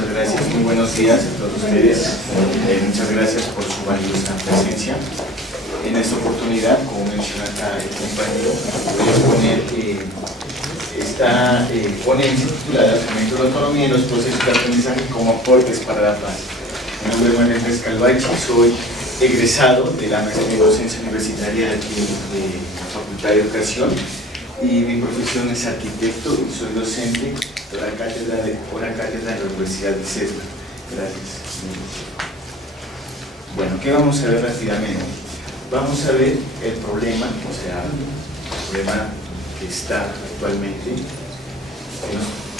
muchas gracias, muy buenos días a todos ustedes. Muchas gracias por su valiosa presencia. En esta oportunidad, como menciona acá el compañero, voy a exponer esta ponencia titulada Fomento de la autonomía en los procesos de aprendizaje como aportes para la paz. Mi nombre es Manuel Calvache, soy egresado de la maestría en docencia universitaria de aquí de la Facultad de Educación y mi profesión es arquitecto y soy docente de la cátedra de la Universidad de CESMA. Gracias. Bueno, ¿qué vamos a ver rápidamente? Vamos a ver el problema, o sea, el problema que está actualmente,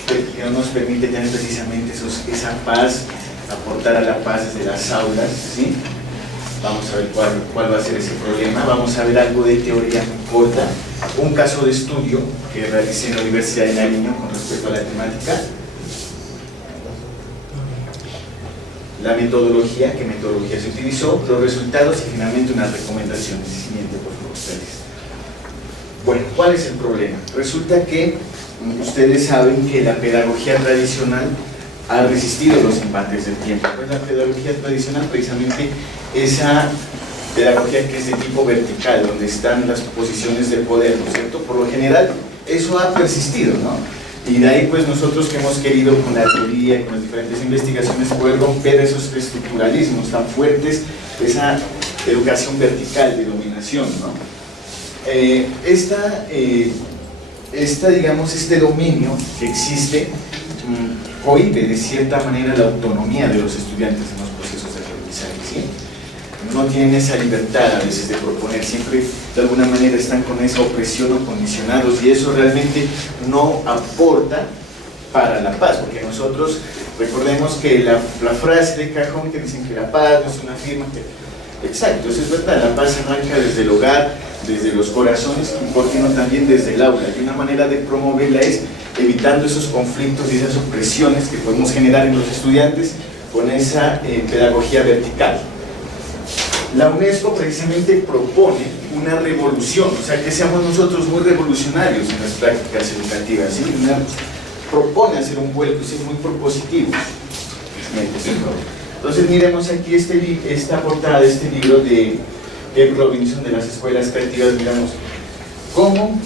que no nos permite tener precisamente esa paz, aportar a la paz desde las aulas, ¿sí? Vamos a ver cuál va a ser ese problema. Vamos a ver algo de teoría corta, un caso de estudio que realicé en la Universidad de Nariño con respecto a la temática, la metodología, qué metodología se utilizó, los resultados y finalmente unas recomendaciones. Siguiente, por favor, ustedes. Bueno, ¿cuál es el problema? Resulta que ustedes saben que la pedagogía tradicional ha resistido los embates del tiempo. Pues la pedagogía tradicional, precisamente esa pedagogía que es de tipo vertical, donde están las posiciones de poder, ¿no es cierto? Por lo general, eso ha persistido, ¿no? Y de ahí, pues, nosotros que hemos querido con la teoría y con las diferentes investigaciones poder romper esos estructuralismos tan fuertes, esa educación vertical de dominación, ¿no? Digamos, este dominio que existe cohíbe de cierta manera la autonomía de los estudiantes en los procesos de aprendizaje, ¿sí? No tienen esa libertad a veces de proponer, siempre de alguna manera están con esa opresión o condicionados, y eso realmente no aporta para la paz, porque nosotros recordemos que la frase de cajón que dicen que la paz no es una firma, exacto, eso es verdad, la paz arranca desde el hogar, desde los corazones y por qué no también desde el aula, y una manera de promoverla es evitando esos conflictos y esas opresiones que podemos generar en los estudiantes con esa pedagogía vertical. La UNESCO precisamente propone una revolución, o sea, que seamos nosotros muy revolucionarios en las prácticas educativas, ¿sí? Propone hacer un vuelco, ser muy propositivos. Entonces miremos aquí esta portada de este libro de Gabe Robinson de las escuelas creativas, miramos cómo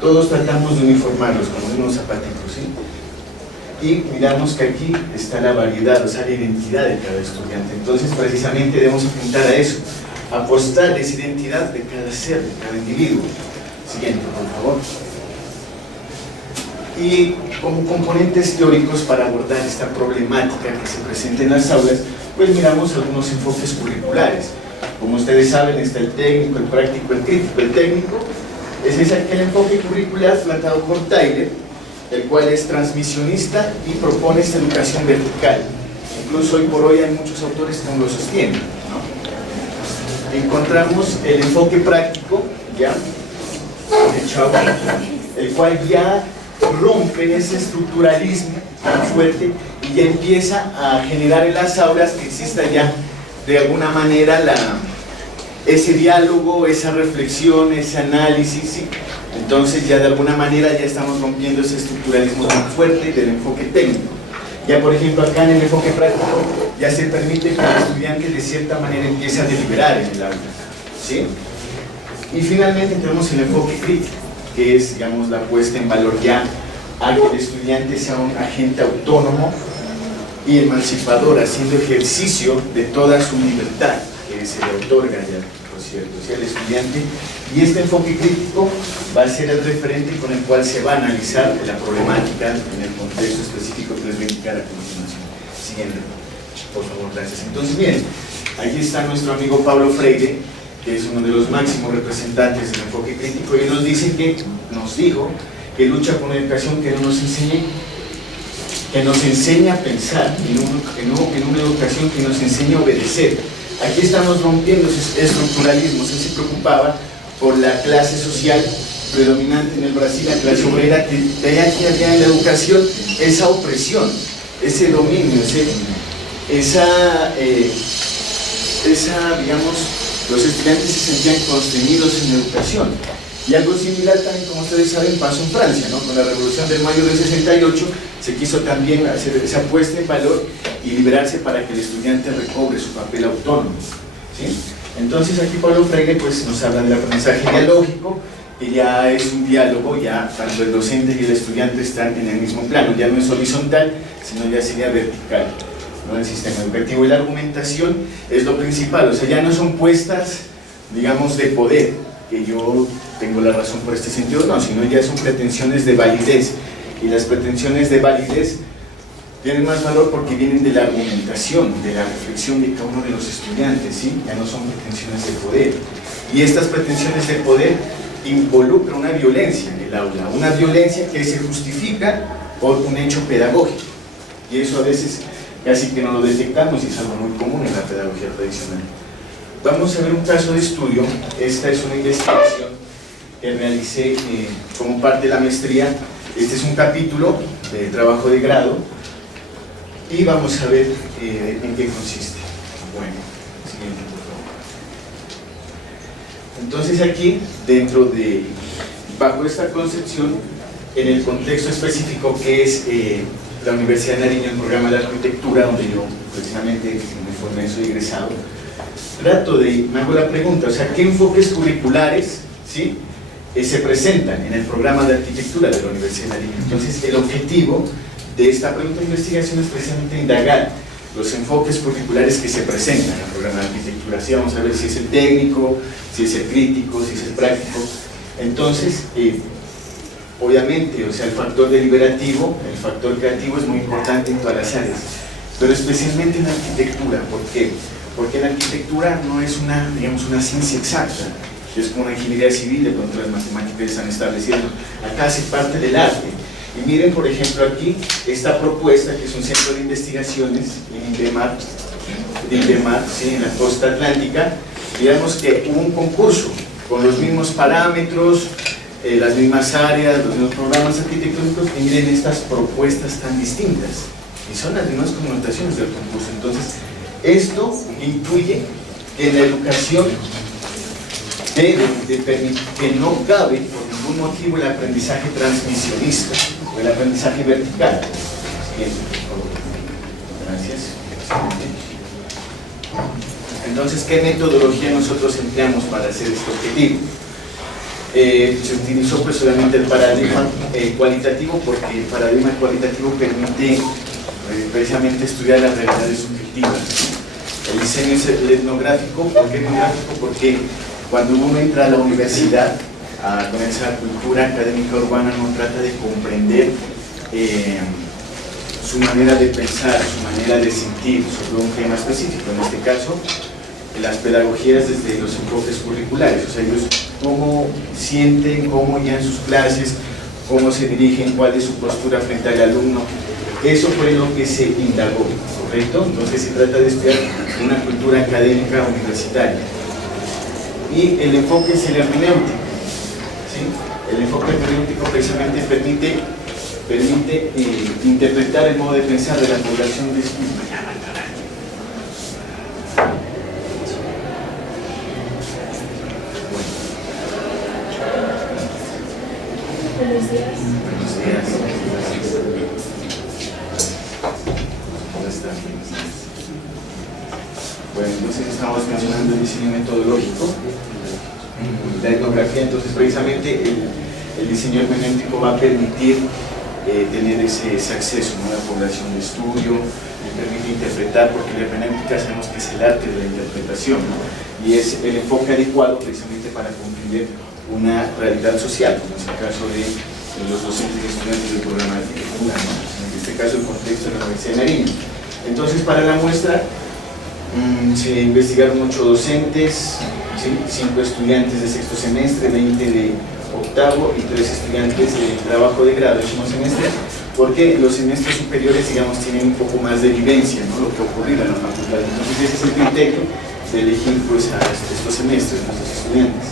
todos tratamos de uniformarlos como unos zapatitos, ¿sí? Y miramos que aquí está la variedad, o sea, la identidad de cada estudiante. Entonces, precisamente debemos apuntar a eso, apostar a esa identidad de cada ser, de cada individuo. Siguiente, por favor. Y como componentes teóricos para abordar esta problemática que se presenta en las aulas, pues miramos algunos enfoques curriculares. Como ustedes saben, está el técnico, el práctico, el crítico. El técnico es aquel enfoque curricular planteado por Tyler, el cual es transmisionista y propone esta educación vertical. Incluso hoy por hoy hay muchos autores que no lo sostienen, ¿no? Encontramos el enfoque práctico, ¿ya? De Chavo, el cual ya rompe ese estructuralismo tan fuerte y ya empieza a generar en las aulas que exista ya de alguna manera ese diálogo, esa reflexión, ese análisis, ¿sí? Entonces ya de alguna manera ya estamos rompiendo ese estructuralismo tan fuerte del enfoque técnico. Ya por ejemplo acá en el enfoque práctico ya se permite que el estudiante de cierta manera empiece a deliberar en el aula, ¿sí? Y finalmente tenemos el enfoque crítico, que es, digamos, la puesta en valor ya a que el estudiante sea un agente autónomo y emancipador, haciendo ejercicio de toda su libertad que se le otorga ya, por cierto, o sea, el estudiante. Y este enfoque crítico va a ser el referente con el cual se va a analizar la problemática en el contexto específico que les voy a indicar a continuación. Siguiente, por favor, gracias. Entonces, miren, aquí está nuestro amigo Pablo Freire, que es uno de los máximos representantes del enfoque crítico, y nos dijo que lucha por una educación que no nos enseñe, que nos enseña a pensar, en una educación que nos enseña a obedecer. Aquí estamos rompiendo esos estructuralismos. Él se preocupaba por la clase social predominante en el Brasil, la clase obrera, que veía que había en la educación esa opresión, ese dominio, digamos, los estudiantes se sentían constreñidos en la educación. Y algo similar también, como ustedes saben, pasó en Francia, ¿no? Con la Revolución del Mayo del 68 se quiso también hacer esa puesta en valor y liberarse para que el estudiante recobre su papel autónomo, ¿sí? Entonces aquí Paulo Freire pues, nos habla del aprendizaje dialógico, que ya es un diálogo, ya tanto el docente y el estudiante están en el mismo plano, ya no es horizontal, sino ya sería vertical, ¿no? El sistema educativo y la argumentación es lo principal, o sea, ya no son puestas, digamos, de poder, que yo tengo la razón por este sentido, no, sino ya son pretensiones de validez, y las pretensiones de validez tienen más valor porque vienen de la argumentación, de la reflexión de cada uno de los estudiantes, ¿sí? Ya no son pretensiones de poder, y estas pretensiones de poder involucran una violencia en el aula, una violencia que se justifica por un hecho pedagógico, y eso a veces casi que no lo detectamos y es algo muy común en la pedagogía tradicional. Vamos a ver un caso de estudio. Esta es una investigación que realicé como parte de la maestría. Este es un capítulo de trabajo de grado y vamos a ver en qué consiste. Bueno, siguiente por favor. Entonces aquí, bajo esta concepción, en el contexto específico que es la Universidad de Nariño, el programa de arquitectura, donde yo precisamente me formé, soy egresado, me hago la pregunta, o sea, ¿qué enfoques curriculares, ¿sí?, se presentan en el programa de arquitectura de la Universidad de Nariño? Entonces, el objetivo de esta pregunta de investigación es precisamente indagar los enfoques curriculares que se presentan en el programa de arquitectura. Así vamos a ver si es el técnico, si es el crítico, si es el práctico. Entonces, obviamente, o sea, el factor deliberativo, el factor creativo es muy importante en todas las áreas, pero especialmente en la arquitectura. ¿Por qué? Porque la arquitectura no es una, digamos, una ciencia exacta, es como una ingeniería civil, de pronto las matemáticas están establecidas, acá hace parte del arte. Y miren, por ejemplo, aquí esta propuesta, que es un centro de investigaciones en Indemar, ¿sí?, en la costa atlántica. Digamos que hubo un concurso con los mismos parámetros, las mismas áreas, los mismos programas arquitectónicos, y miren estas propuestas tan distintas, y son las mismas connotaciones del concurso. Entonces, esto incluye que en la educación que no cabe por ningún motivo el aprendizaje transmisionista o el aprendizaje vertical. Siguiente, por favor. Gracias. Entonces, ¿qué metodología nosotros empleamos para hacer este objetivo? Se utilizó pues solamente el paradigma cualitativo, porque el paradigma cualitativo permite precisamente estudiar las realidades subjetivas. El diseño es el etnográfico. ¿Por qué etnográfico? Porque cuando uno entra a la universidad con esa cultura académica urbana, no trata de comprender su manera de pensar, su manera de sentir sobre un tema específico, en este caso las pedagogías desde los enfoques curriculares, o sea, ellos cómo sienten, cómo ya en sus clases, cómo se dirigen, cuál es su postura frente al alumno. Eso fue lo que se indagó, ¿correcto? Entonces se trata de estudiar una cultura académica universitaria. Y el enfoque es el hermenéutico, ¿sí? El enfoque hermenéutico precisamente permite interpretar el modo de pensar de la población de estudio. Buenos días. Buenos días. ¿Cómo están? Bueno, entonces estamos mencionando el diseño metodológico, la etnografía. Entonces precisamente el diseño hermenéutico va a permitir tener ese acceso, ¿no?, a la población de estudio, le permite interpretar, porque la hermenéutica sabemos que es el arte de la interpretación, ¿no?, y es el enfoque adecuado precisamente para comprender una realidad social, como es el caso de los docentes y estudiantes del programa de arquitectura, ¿no?, en este caso el contexto de la Universidad de Nariño. Entonces, para la muestra se investigaron 8 docentes, ¿sí?, 5 estudiantes de sexto semestre, 20 de octavo y 3 estudiantes de trabajo de grado, décimo semestre, porque los semestres superiores, digamos, tienen un poco más de vivencia, ¿no?, lo que ocurrió en la facultad. Entonces ese es el criterio de elegir pues a estos semestres, a nuestros estudiantes.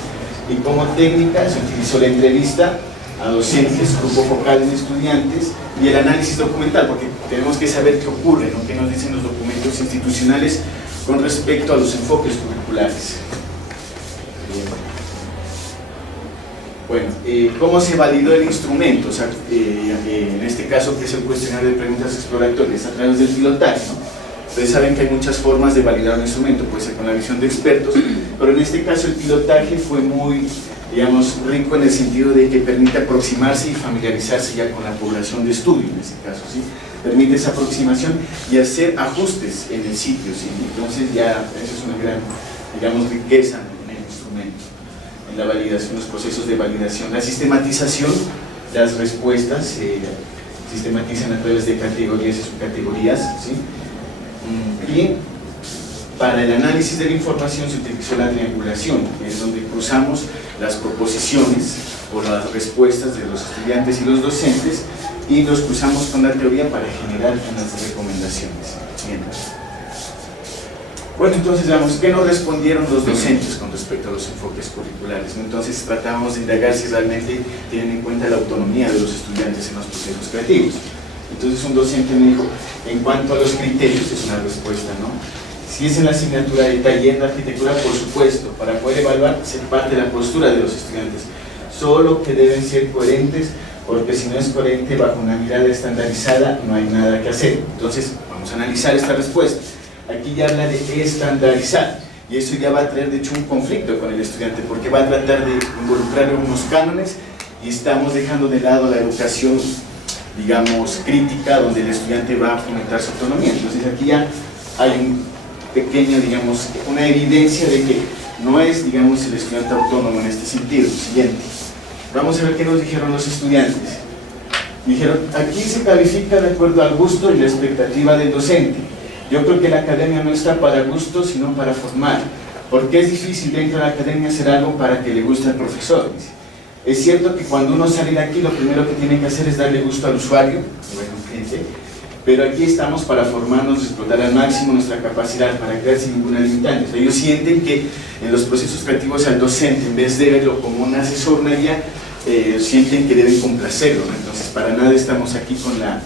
Y como técnica se utilizó la entrevista a docentes, grupo focal en estudiantes y el análisis documental, porque tenemos que saber qué ocurre, ¿no?, qué nos dicen los documentos institucionales con respecto a los enfoques curriculares. Bien. Bueno, ¿cómo se validó el instrumento? O sea, en este caso, que es el cuestionario de preguntas exploratorias a través del pilotaje, ¿no? Ustedes saben que hay muchas formas de validar un instrumento, puede ser con la visión de expertos, pero en este caso el pilotaje fue muy, digamos, rico en el sentido de que permite aproximarse y familiarizarse ya con la población de estudio, en este caso, ¿sí? Permite esa aproximación y hacer ajustes en el sitio, ¿sí? Entonces ya esa es una gran, digamos, riqueza en el instrumento, en la validación, los procesos de validación. La sistematización, las respuestas se sistematizan a través de categorías y subcategorías, ¿sí? Y para el análisis de la información se utilizó la triangulación, que es donde cruzamos las proposiciones o las respuestas de los estudiantes y los docentes y los cruzamos con la teoría para generar unas recomendaciones. Bien. Bueno, entonces veamos qué nos respondieron los docentes con respecto a los enfoques curriculares. Entonces tratábamos de indagar si realmente tienen en cuenta la autonomía de los estudiantes en los procesos creativos. Entonces un docente me dijo, en cuanto a los criterios, es una respuesta, ¿no? Si es en la asignatura de taller de arquitectura, por supuesto, para poder evaluar se parte de la postura de los estudiantes, solo que deben ser coherentes, porque si no es coherente bajo una mirada estandarizada no hay nada que hacer. Entonces vamos a analizar esta respuesta. Aquí ya habla de estandarizar, y eso ya va a traer de hecho un conflicto con el estudiante, porque va a tratar de involucrar unos cánones y estamos dejando de lado la educación, digamos, crítica, donde el estudiante va a fomentar su autonomía. Entonces aquí ya hay un pequeño, digamos, una evidencia de que no es, digamos, el estudiante autónomo en este sentido. Siguiente. Vamos a ver qué nos dijeron los estudiantes. Dijeron, aquí se califica de acuerdo al gusto y la expectativa del docente. Yo creo que la academia no está para gusto, sino para formar, porque es difícil dentro de la academia hacer algo para que le guste al profesor. Es cierto que cuando uno sale de aquí, lo primero que tiene que hacer es darle gusto al usuario, pero aquí estamos para formarnos, explotar al máximo nuestra capacidad, para crear sin ninguna limitante. O sea, ellos sienten que en los procesos creativos al docente, en vez de verlo como un asesor, una guía, sienten que deben complacerlo, ¿no? Entonces, para nada estamos aquí con la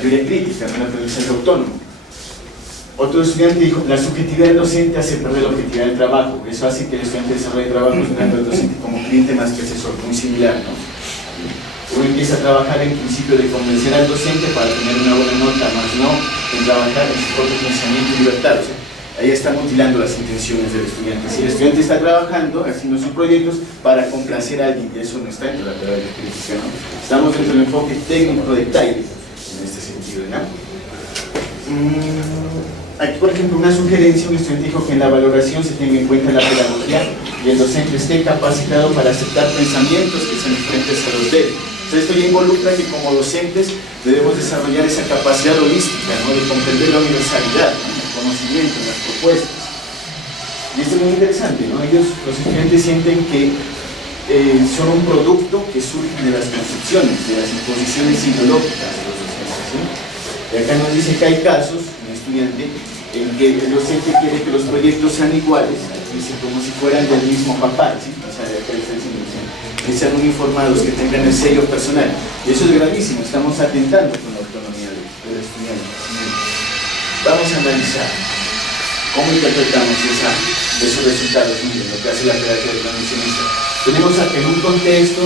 teoría crítica, no el aprendizaje autónomo. Otro estudiante dijo, la subjetividad del docente hace perder la objetividad del trabajo, eso hace que el estudiante desarrolle trabajo mirando al docente como cliente más que asesor, muy similar, ¿no? Uno empieza a trabajar en principio de convencer al docente para tener una buena nota, más no en trabajar en su propio pensamiento y libertad. O sea, ahí está mutilando las intenciones del estudiante. Si el estudiante está trabajando, haciendo sus proyectos para complacer a alguien, y eso no está dentro de la teoría crítica, ¿no? Estamos dentro del enfoque técnico de Tyler, en este sentido, ¿no? Aquí, por ejemplo, una sugerencia, un estudiante dijo que en la valoración se tenga en cuenta la pedagogía y el docente esté capacitado para aceptar pensamientos que sean diferentes a los de él. Entonces, esto ya involucra que como docentes debemos desarrollar esa capacidad holística, ¿no? De comprender la universalidad, ¿no? El conocimiento, las propuestas. Y esto es muy interesante, ¿no? Ellos, los estudiantes, sienten que son un producto que surge de las concepciones, de las imposiciones ideológicas de los docentes, ¿sí? Y acá nos dice que hay casos, un estudiante, en que el docente quiere que los proyectos sean iguales, dice como si fueran del mismo papá, ¿sí? O sea, de acá está diciendo, que sean uniformados, que tengan el sello personal. Y eso es gravísimo, estamos atentando con la autonomía del estudiante. Vamos a analizar cómo interpretamos esos resultados. Miren, lo que hace la pedagogía transmisionista. Tenemos en un contexto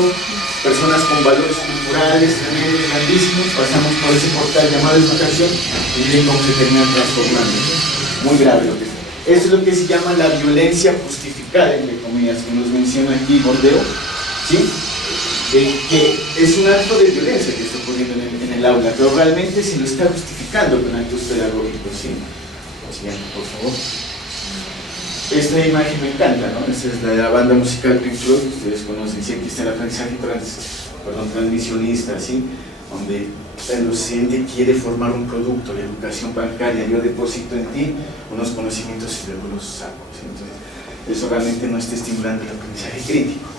personas con valores culturales tremendos, grandísimos, pasamos por ese portal llamado educación y miren cómo se terminan transformando. Muy grave lo que es. Eso es lo que se llama la violencia justificada, entre comillas, que nos menciona aquí Bordeo, ¿sí? Que es un acto de violencia que está ocurriendo en el aula, pero realmente se lo está justificando con actos pedagógicos, ¿sí? Siguiente, por favor. Esta imagen me encanta, ¿no? Esta es la banda musical Pink Floyd, que ustedes conocen, sí, aquí está el aprendizaje transmisionista, ¿sí? Donde el docente quiere formar un producto, la educación bancaria, yo deposito en ti unos conocimientos y luego los saco, ¿sí? Entonces, eso realmente no está estimulando el aprendizaje crítico.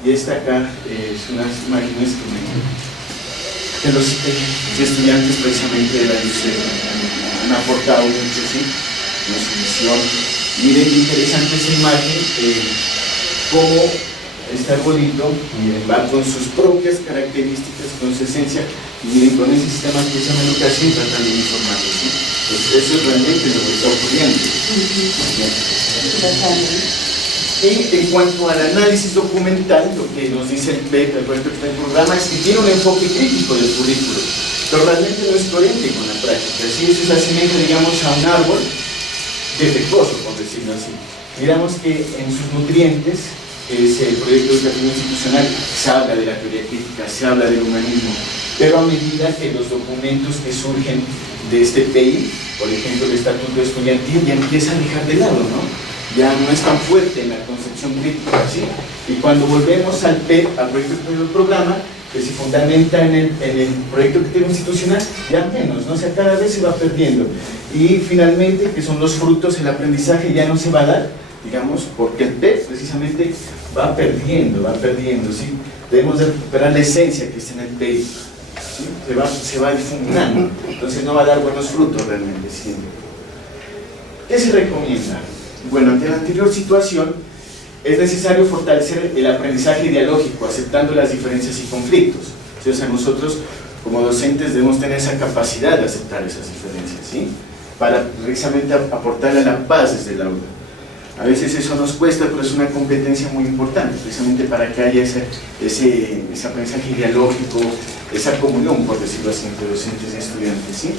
Y esta acá es unas imágenes que los estudiantes precisamente de la UCEF han aportado mucho, ¿sí? En su visión. Miren qué interesante esa imagen, cómo este arbolito, miren, va con sus propias características, con su esencia, y miren, con ese sistema que se llama educación tratan de informarlo, ¿sí? Entonces, eso es realmente lo que está ocurriendo. Y en cuanto al análisis documental, lo que nos dice el PEP, el proyecto del programa, es que tiene un enfoque crítico del currículo, pero realmente no es coherente con la práctica. ¿Sí? Eso se asemeja, digamos, a un árbol defectuoso, por decirlo así. Miramos que en sus nutrientes, es el proyecto educativo institucional, se habla de la teoría crítica, se habla del humanismo, pero a medida que los documentos que surgen de este PEI, por ejemplo el Estatuto Estudiantil, ya empieza a dejar de lado, ¿no? Ya no es tan fuerte en la concepción crítica, ¿sí? Y cuando volvemos al PEP, al proyecto del programa, que se fundamenta en el proyecto educativo institucional, ya menos, ¿no? O sea, cada vez se va perdiendo. Y finalmente, que son los frutos, el aprendizaje ya no se va a dar, digamos, porque el PEP precisamente va perdiendo, ¿sí? Debemos de recuperar la esencia que está en el PEI, ¿sí? Se va difuminando, entonces no va a dar buenos frutos realmente, ¿sí? ¿Qué se recomienda? Bueno, ante la anterior situación, es necesario fortalecer el aprendizaje dialógico, aceptando las diferencias y conflictos. ¿Sí? O sea, nosotros como docentes debemos tener esa capacidad de aceptar esas diferencias, ¿sí? Para precisamente aportarle a la paz desde el aula. A veces eso nos cuesta, pero es una competencia muy importante, precisamente para que haya ese aprendizaje dialógico, esa comunión, por decirlo así, entre docentes y estudiantes, ¿sí?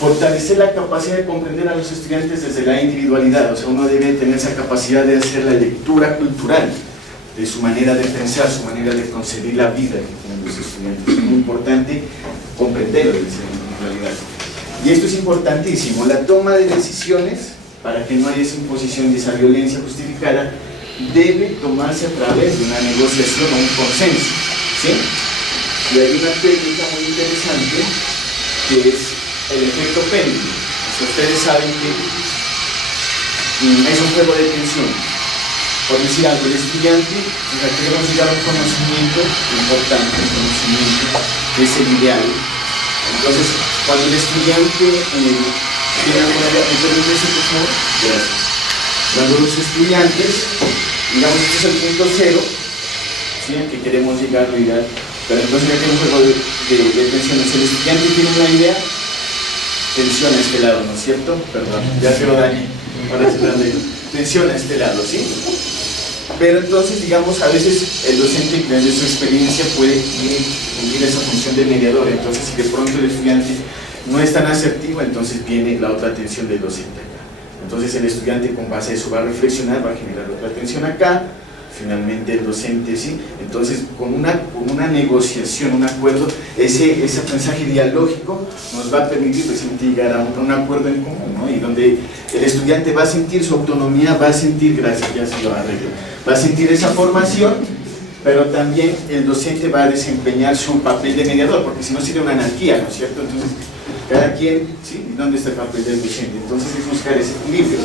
Fortalecer la capacidad de comprender a los estudiantes desde la individualidad, o sea, uno debe tener esa capacidad de hacer la lectura cultural de su manera de pensar, su manera de concebir la vida que tienen los estudiantes. Es muy importante comprenderlo desde la individualidad. Y esto es importantísimo, la toma de decisiones, para que no haya esa imposición de esa violencia justificada, debe tomarse a través de una negociación o un consenso, ¿sí? Y hay una técnica muy interesante que es el efecto péndulo. O sea, ustedes saben que es un juego de tensión. Por decir algo, el estudiante, o sea, queremos llegar a un conocimiento importante, un conocimiento que es el ideal. Entonces, cuando el estudiante tiene alguna idea, ¿me permite eso, por favor? Gracias. Cuando los estudiantes, digamos, este es el punto cero, ¿sí? Al que queremos llegar, lo ideal, pero entonces ya tiene un juego de tensiones. El estudiante tiene una idea, tensión a este lado, ¿no es cierto? Perdón, ya se lo dañé. Ahora se lo dañé. Tensión a este lado, ¿sí? Pero entonces, digamos, a veces el docente, desde su experiencia, puede cumplir esa función de mediador. Entonces, si de pronto el estudiante no es tan asertivo, entonces viene la otra tensión del docente acá. Entonces, el estudiante, con base a eso, va a reflexionar, va a generar otra tensión acá. Finalmente el docente, ¿sí? Entonces, con una negociación, un acuerdo, ese aprendizaje dialógico nos va a permitir precisamente llegar a un acuerdo en común, ¿no? Y donde el estudiante va a sentir su autonomía, va a sentir, gracias, ya se lo arreglo, va a sentir esa formación, pero también el docente va a desempeñar su papel de mediador, porque si no sería una anarquía, ¿no es cierto? Entonces, cada quien, ¿sí? ¿Dónde está el papel del docente? Entonces, es buscar ese equilibrio.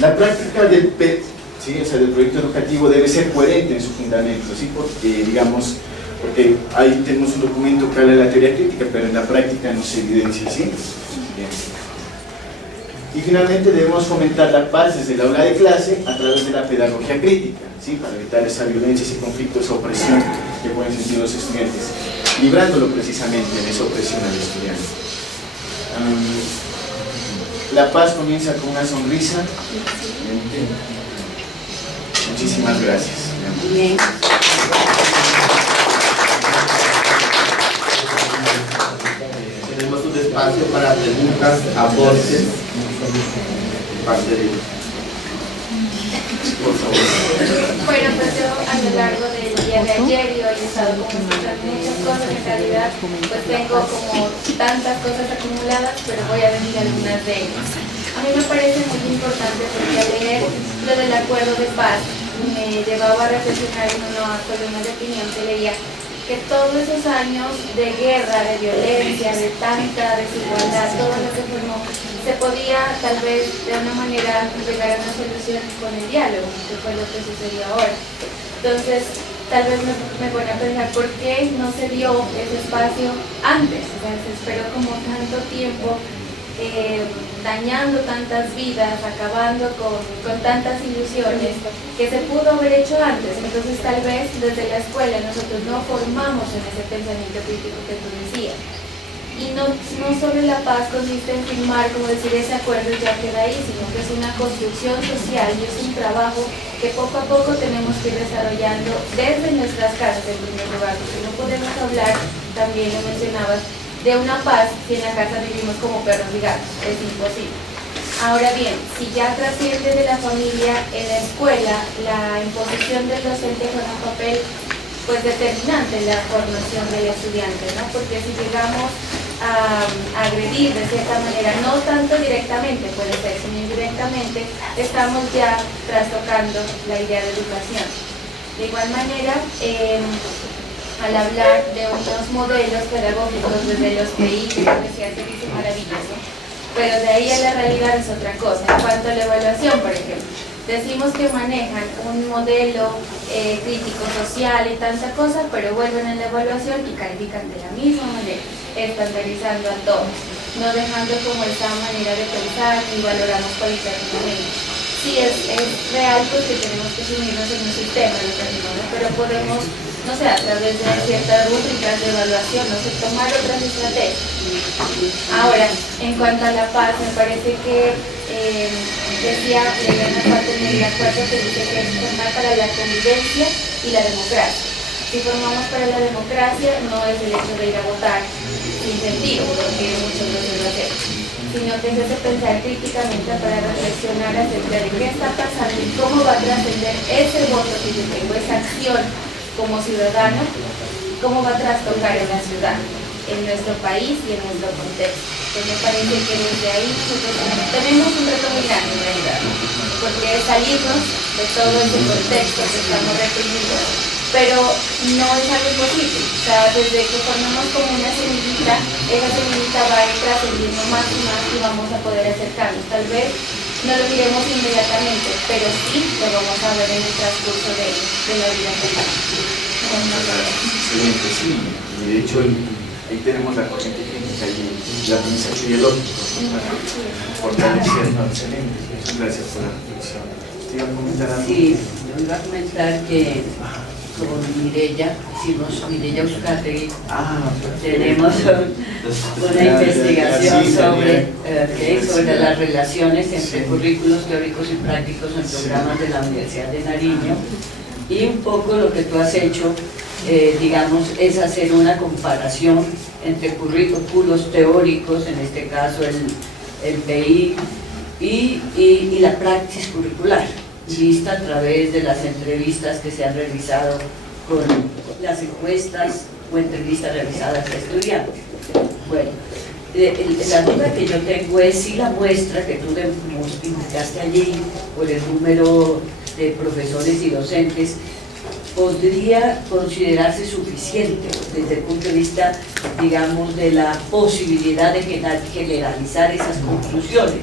La práctica del PET, ¿sí? O sea, del proyecto educativo debe ser coherente en su fundamento, ¿sí? Porque, digamos, porque ahí tenemos un documento que habla de la teoría crítica, pero en la práctica no se evidencia, ¿sí? Bien. Y finalmente debemos fomentar la paz desde el aula de clase a través de la pedagogía crítica, ¿sí? Para evitar esa violencia, ese conflicto, esa opresión que pueden sentir los estudiantes, librándolo precisamente en esa opresión al estudiante. La paz comienza con una sonrisa. Muchísimas gracias. Bien. Tenemos un espacio para preguntas, aportes. Parte de... Por favor. Bueno, pues yo a lo largo del día de ayer y hoy he estado como escuchando muchas cosas. En realidad, pues tengo como tantas cosas acumuladas, pero voy a decir algunas de ellas. A mí me parece muy importante porque al leer lo del acuerdo de paz me llevaba a reflexionar en una columna de opinión que leía que todos esos años de guerra, de violencia, de tanta desigualdad, todo lo que formó, se podía tal vez de una manera llegar a una solución con el diálogo, que fue lo que sucedió ahora. Entonces, tal vez me pone a pensar por qué no se dio ese espacio antes, o sea, se esperó como tanto tiempo, dañando tantas vidas, acabando con tantas ilusiones, que se pudo haber hecho antes. Entonces tal vez desde la escuela nosotros no formamos en ese pensamiento crítico que tú decías. Y no solo la paz consiste en firmar, como decir, ese acuerdo y ya queda ahí, sino que es una construcción social y es un trabajo que poco a poco tenemos que ir desarrollando desde nuestras casas en primer lugar, porque no podemos hablar, también lo mencionabas, de una paz si en la casa vivimos como perros y gatos, es imposible. Ahora bien, si ya trasciende de la familia, en la escuela, la imposición del docente juega un papel pues determinante en la formación del estudiante, ¿no? Porque si llegamos a agredir de cierta manera, no tanto directamente, puede ser, sino indirectamente, estamos ya trastocando la idea de educación. De igual manera, al hablar de unos modelos pedagógicos desde los PI, que decía que dice maravillas, ¿no? Pero de ahí a la realidad es otra cosa. En cuanto a la evaluación, por ejemplo, decimos que manejan un modelo crítico social y tanta cosa, pero vuelven a la evaluación y califican de la misma manera, estandarizando a todos, no dejando como esa manera de pensar y valoramos cualitativamente. Sí, es real porque tenemos que sumirnos en un sistema educativo, ¿no? Pero podemos, no sé, a través de ciertas rúbricas de evaluación, no sé, tomar otras estrategias. Ahora, en cuanto a la paz, me parece que decía, leía una parte de la 4 que dice que es formar para la convivencia y la democracia. Si formamos para la democracia, no es el hecho de ir a votar sin sentido, porque muchos veces lo hacemos, sino que es ese pensar críticamente para reflexionar acerca de qué está pasando y cómo va a trascender ese voto que yo tengo, esa acción como ciudadano, cómo va a trastocar en la ciudad, en nuestro país y en nuestro contexto. Pues me parece que desde ahí nosotros tenemos un reto muy grande en realidad, porque es salirnos de todo ese contexto que estamos reprimidos, pero no es algo imposible. O sea, desde que formamos como una semillita, esa semillita va a ir trascendiendo más y más y vamos a poder acercarnos. Tal vez no lo miremos inmediatamente, pero sí lo vamos a ver en el transcurso de la vida. Excelente, sí. Y de hecho, ahí tenemos la corriente crítica y la premisa ideológica para fortalecernos. Excelente. Gracias por la reflexión. ¿Usted iba a comentar algo? Sí, yo iba a comentar que con Mireya, hicimos Mireya Uzcategui, tenemos una investigación sobre las relaciones entre currículos teóricos y prácticos en programas de la Universidad de Nariño, y un poco lo que tú has hecho, digamos, es hacer una comparación entre currículos teóricos, en este caso el PI, y la praxis curricular, vista a través de las entrevistas que se han realizado con las encuestas o entrevistas realizadas a estudiantes. Bueno, la duda que yo tengo es si la muestra que tú indicaste allí, por el número de profesores y docentes, podría considerarse suficiente desde el punto de vista, digamos, de la posibilidad de generalizar esas conclusiones.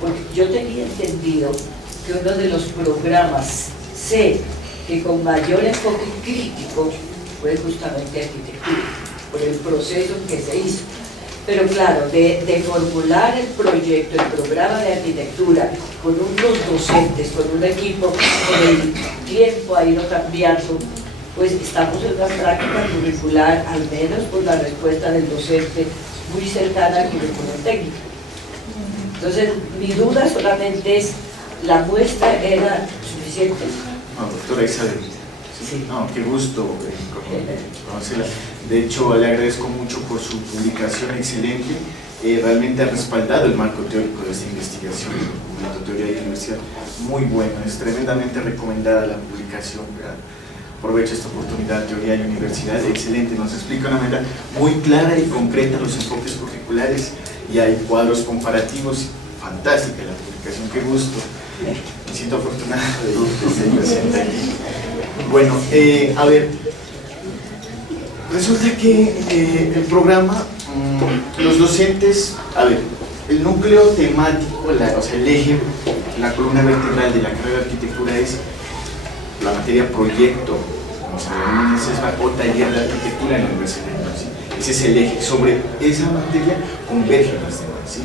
Porque yo tenía entendido que uno de los programas C, que con mayor enfoque crítico, fue justamente arquitectura, por el proceso en que se hizo. Pero claro, de formular el proyecto, el programa de arquitectura, con unos docentes, con un equipo, con el tiempo ha ido cambiando, pues estamos en una práctica curricular, al menos por la respuesta del docente, muy cercana al currículum técnico. Entonces, mi duda solamente es, ¿la muestra era suficiente? No, doctora Isabel. Sí. No, qué gusto conocerla. De hecho, le agradezco mucho por su publicación excelente. Realmente ha respaldado el marco teórico de esta investigación, el documento Teoría y Universidad. Muy bueno, es tremendamente recomendada la publicación. Aprovecho esta oportunidad, Teoría y Universidad, excelente. Nos explica de una manera muy clara y concreta los enfoques curriculares y hay cuadros comparativos. Fantástica la publicación, qué gusto. Me siento afortunado de estar presente aquí. Bueno, a ver, resulta que el programa, los docentes, a ver, el núcleo temático, o sea, el eje, la columna vertebral de la carrera de arquitectura es la materia proyecto, como se llama en CESBA, o taller de arquitectura en la universidad. ¿Sí? Ese es el eje, sobre esa materia convergen las demás. ¿Sí?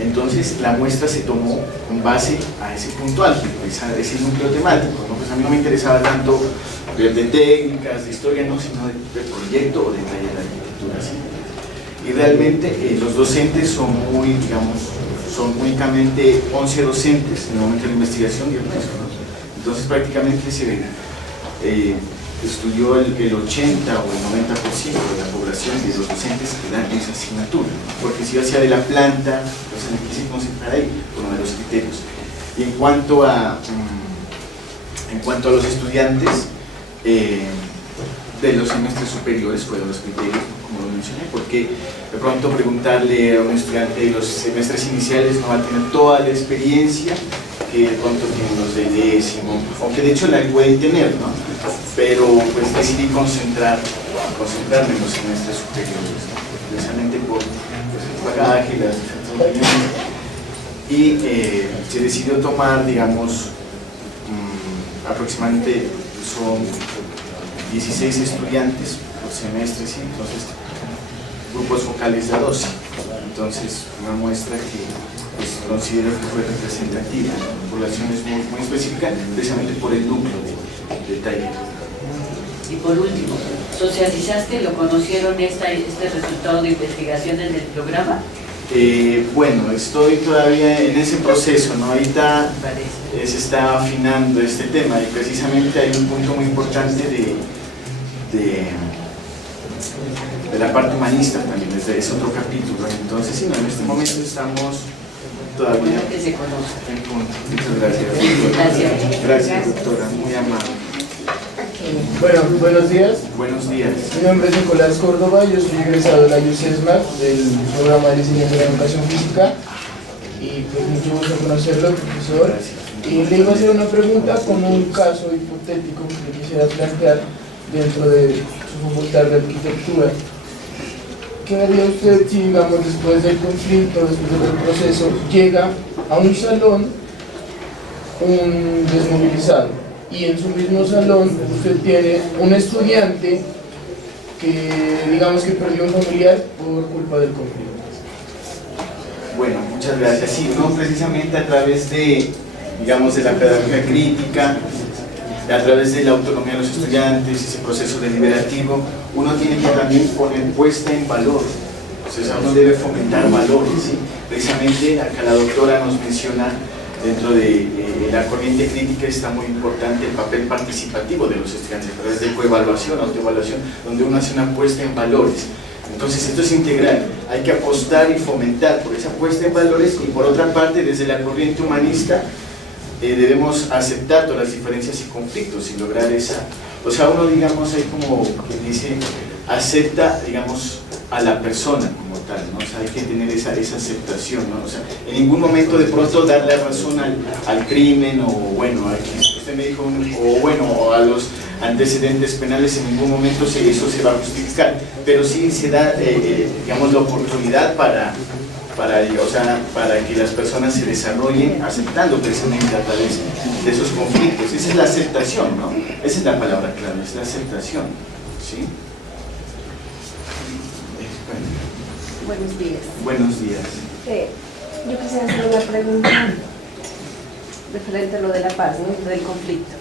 Entonces la muestra se tomó con base a ese punto álgido, ese núcleo temático, ¿no? Pues a mí no me interesaba tanto ver de técnicas, de historia, no, sino de proyecto o de taller de arquitectura. ¿Sí? Y realmente los docentes son muy, digamos, son únicamente 11 docentes en el momento de la investigación y el peso, ¿no? Entonces prácticamente se estudió el 80 o el 90% de la población de los docentes que dan esa asignatura, porque si yo hacía de la planta, pues me quise concentrar ahí, por uno de los criterios. Y en cuanto a los estudiantes de los semestres superiores, fueron los criterios, como lo mencioné, porque de pronto preguntarle a un estudiante de los semestres iniciales no va a tener toda la experiencia que de pronto tienen los de décimo, aunque de hecho la pueden tener, ¿no? Pero pues decidí concentrarme en los semestres superiores, ¿no? Precisamente por pues, el bagaje, las y se decidió tomar, digamos, aproximadamente son 16 estudiantes por semestre, ¿sí? Entonces grupos focales de 12, entonces una muestra que pues, considero que fue representativa, la población es muy específica, precisamente por el núcleo de taller. Y por último, ¿socializaste, lo conocieron este resultado de investigación en el programa? Bueno, estoy todavía en ese proceso, ¿no? Ahorita se está afinando este tema y precisamente hay un punto muy importante de la parte humanista también, es otro capítulo, entonces sí, no, en este momento estamos todavía Bueno, que se conozca. en punto. Muchas gracias. Gracias, doctora, muy amable. Bueno, buenos días. Buenos días. Mi nombre es Nicolás Córdoba, yo soy egresado de la UCESMAC del programa de licenciatura en Educación Física y pues mucho gusto conocerlo, profesor. Y le iba a hacer una pregunta como un caso hipotético que le quisiera plantear dentro de su facultad de arquitectura. ¿Qué haría usted si, digamos, después del conflicto, después del proceso, llega a un salón un desmovilizado? Y en su mismo salón usted tiene un estudiante que digamos que perdió un familiar por culpa del conflicto. Bueno, muchas gracias. Sí, no, precisamente a través de, digamos, de la pedagogía crítica, a través de la autonomía de los estudiantes, ese proceso deliberativo, uno tiene que también poner puesta en valor. O sea, uno debe fomentar valores, ¿sí? Precisamente acá la doctora nos menciona dentro de la corriente crítica está muy importante el papel participativo de los estudiantes a través de coevaluación, autoevaluación, donde uno hace una puesta en valores. Entonces esto es integral, hay que apostar y fomentar por esa puesta en valores y por otra parte desde la corriente humanista debemos aceptar todas las diferencias y conflictos y lograr esa, o sea uno digamos ahí como que dice, acepta digamos a la persona como tal, ¿no? O sea, hay que tener esa aceptación, ¿no? O sea, en ningún momento de pronto darle razón al crimen o bueno, usted me dijo, o bueno, o a los antecedentes penales, en ningún momento eso se va a justificar, pero sí se da, digamos, la oportunidad para que las personas se desarrollen aceptando precisamente a través de esos conflictos. Esa es la aceptación, ¿no? Esa es la palabra clave, es la aceptación, ¿sí? Buenos días. Buenos días. Yo quisiera hacer una pregunta referente a lo de la paz, ¿no? Del conflicto.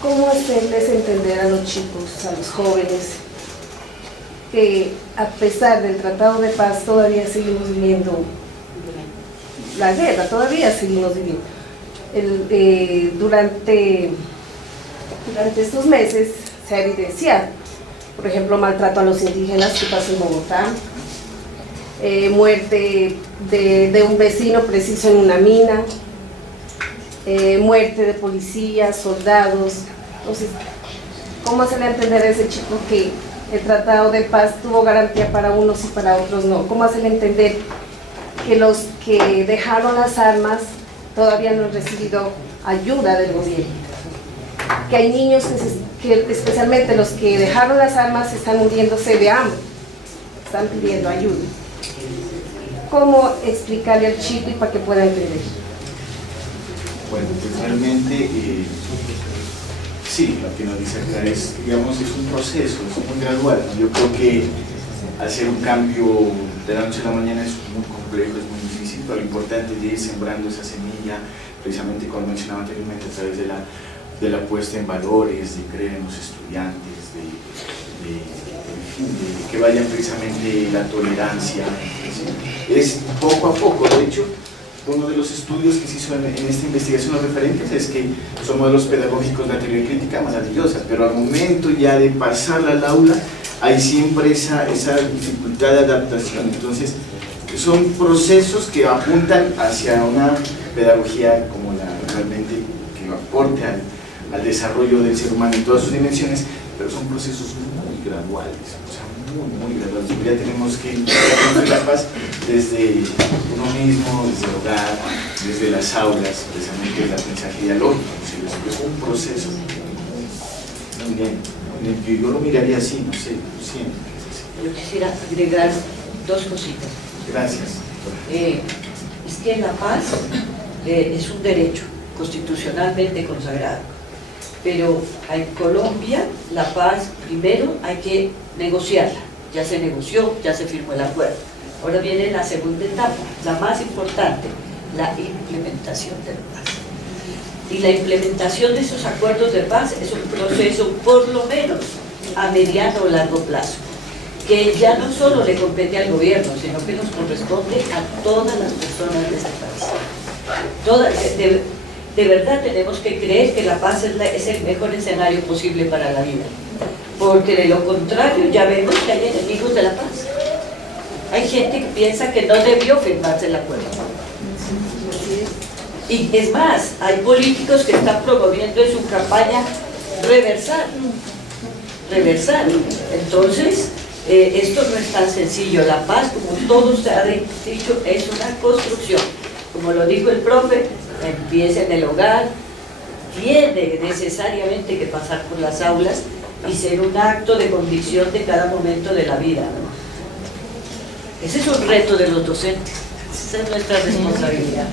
¿Cómo hacerles entender a los chicos, a los jóvenes, que a pesar del Tratado de Paz todavía seguimos viviendo la guerra, todavía seguimos viviendo? Durante estos meses se ha evidenciado, por ejemplo, maltrato a los indígenas que pasa en Bogotá, muerte de un vecino preciso en una mina, muerte de policías, soldados. Entonces, ¿cómo hacerle entender a ese chico que el Tratado de Paz tuvo garantía para unos y para otros no? ¿Cómo hacerle entender que los que dejaron las armas todavía no han recibido ayuda del gobierno? Que hay niños que especialmente los que dejaron las armas están muriéndose de hambre, están pidiendo ayuda. ¿Cómo explicarle al chico y para que pueda entender? Bueno, pues realmente sí, lo que nos dice acá es, digamos, es un proceso, es muy gradual. Yo creo que hacer un cambio de la noche a la mañana es muy complejo, es muy difícil, pero lo importante es ir sembrando esa semilla, precisamente como mencionaba anteriormente, a través de la puesta en valores, de creer en los estudiantes, de que vayan precisamente la tolerancia, ¿sí? Es poco a poco. De hecho, uno de los estudios que se hizo en esta investigación, los referentes, es que son modelos pedagógicos de la teoría crítica maravillosa, pero al momento ya de pasarla al aula, hay siempre esa dificultad de adaptación. Entonces, son procesos que apuntan hacia una pedagogía como la realmente que aporte al desarrollo del ser humano en todas sus dimensiones, pero son procesos muy graduales, o sea, muy graduales. Ya tenemos que construir la paz desde uno mismo, desde el hogar, desde las aulas, precisamente el aprendizaje dialógico. Es un proceso. Muy bien. Yo lo miraría así, no sé, siempre. Yo quisiera agregar dos cositas. Gracias. Es que la paz es un derecho constitucionalmente consagrado, pero en Colombia la paz primero hay que negociarla. Ya se negoció, ya se firmó el acuerdo. Ahora viene la segunda etapa, la más importante, la implementación de la paz. Y la implementación de esos acuerdos de paz es un proceso por lo menos a mediano o largo plazo, que ya no solo le compete al gobierno, sino que nos corresponde a todas las personas de ese país. De verdad tenemos que creer que la paz es el mejor escenario posible para la vida, porque de lo contrario ya vemos que hay enemigos de la paz. Hay gente que piensa que no debió firmarse el acuerdo. Y es más, hay políticos que están promoviendo en su campaña reversar. Entonces, esto no es tan sencillo. La paz, como todos se ha dicho, es una construcción. Como lo dijo el profe, empieza en el hogar, tiene necesariamente que pasar por las aulas y ser un acto de convicción de cada momento de la vida, ¿no? Ese es un reto de los docentes, esa es nuestra responsabilidad.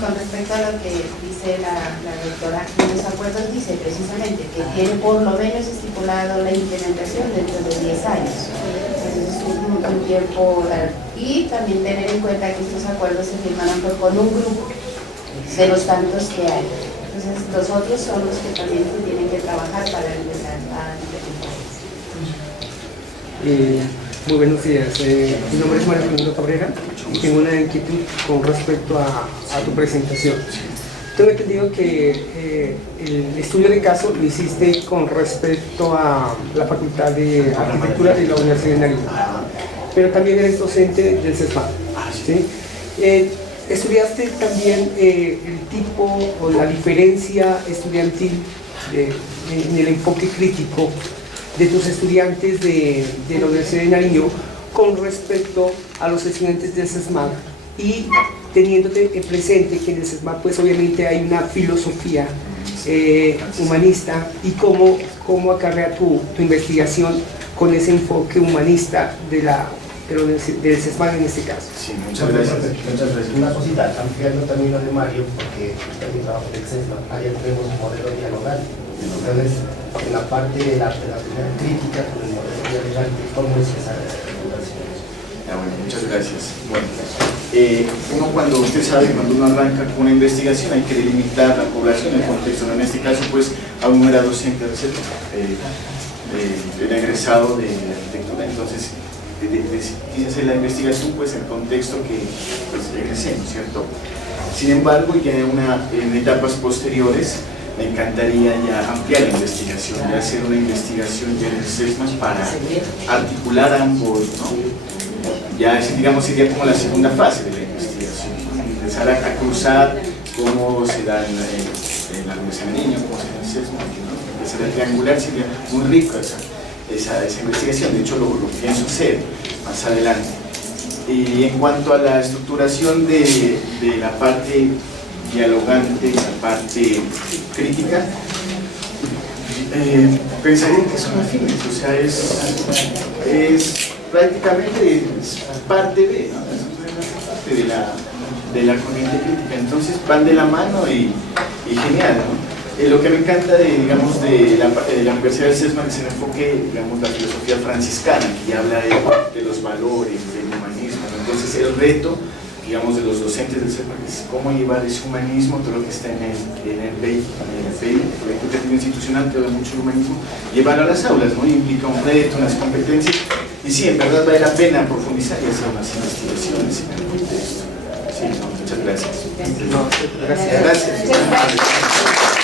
Con respecto a lo que dice la doctora, en los acuerdos dice precisamente que tiene por lo menos estipulado la implementación dentro de 10 años. Entonces es un tiempo largo. Y también tener en cuenta que estos acuerdos se firmaron con un grupo de los tantos que hay. Entonces los otros son los que también tienen que trabajar para empezar a implementar. Muy buenos días, mi nombre es María Fernanda Cabrera y tengo una inquietud con respecto a tu presentación. Tengo entendido que el estudio de caso lo hiciste con respecto a la Facultad de Arquitectura de la Universidad de Nariño, pero también eres docente del CESMAD, ¿sí? ¿Estudiaste también el tipo o la diferencia estudiantil en el enfoque crítico de tus estudiantes de la Universidad de Nariño con respecto a los estudiantes del CESMAD, y teniéndote presente que en el CESMAD pues obviamente hay una filosofía humanista, y cómo acarrea tu investigación con ese enfoque humanista del CESMAD en este caso? Sí, muchas gracias. Muchas gracias. Una cosita, ampliando también lo de Mario, porque también trabajo en el CESMAD, allá tenemos un modelo dialogal. Entonces, en la parte de la primera crítica con el modelo dialogal, ¿cómo es esa relación? Bueno, muchas gracias. Bueno, uno cuando uno arranca con una investigación hay que delimitar la población, el contexto, en este caso pues a un era docente del egresado de arquitectura. Entonces quise hacer la investigación pues en el contexto que pues egresé, ¿no es cierto? Sin embargo, ya en etapas posteriores me encantaría ya ampliar la investigación, ya hacer una investigación ya en el CESMAD para articular ambos, ¿no? Ya digamos sería como la segunda fase de la investigación, ¿no? Empezar a cruzar cómo se da en la Universidad de Nariño, cómo se da en el CESMAD, ¿no? Empezar a triangular, sería muy rico esa investigación. De hecho lo pienso hacer más adelante. Y en cuanto a la estructuración de la parte dialogante, la parte crítica, pensaría que son afines, o sea, es prácticamente parte de, ¿no? Es parte de la corriente crítica. Entonces van de la mano y genial, ¿no? Lo que me encanta de la Universidad del CESMAD es el enfoque, digamos, la filosofía franciscana, que habla de los valores, del humanismo, ¿no? Entonces el reto digamos, de los docentes del CEPAC, es cómo llevar ese humanismo, todo lo que está en el PEI, el proyecto educativo institucional, todo mucho humanismo, llevarlo a las aulas, ¿no? Implica un reto, unas competencias, y sí, en verdad vale la pena profundizar y hacer unas investigaciones en el contexto. Sí, no, muchas gracias. No, gracias. Gracias.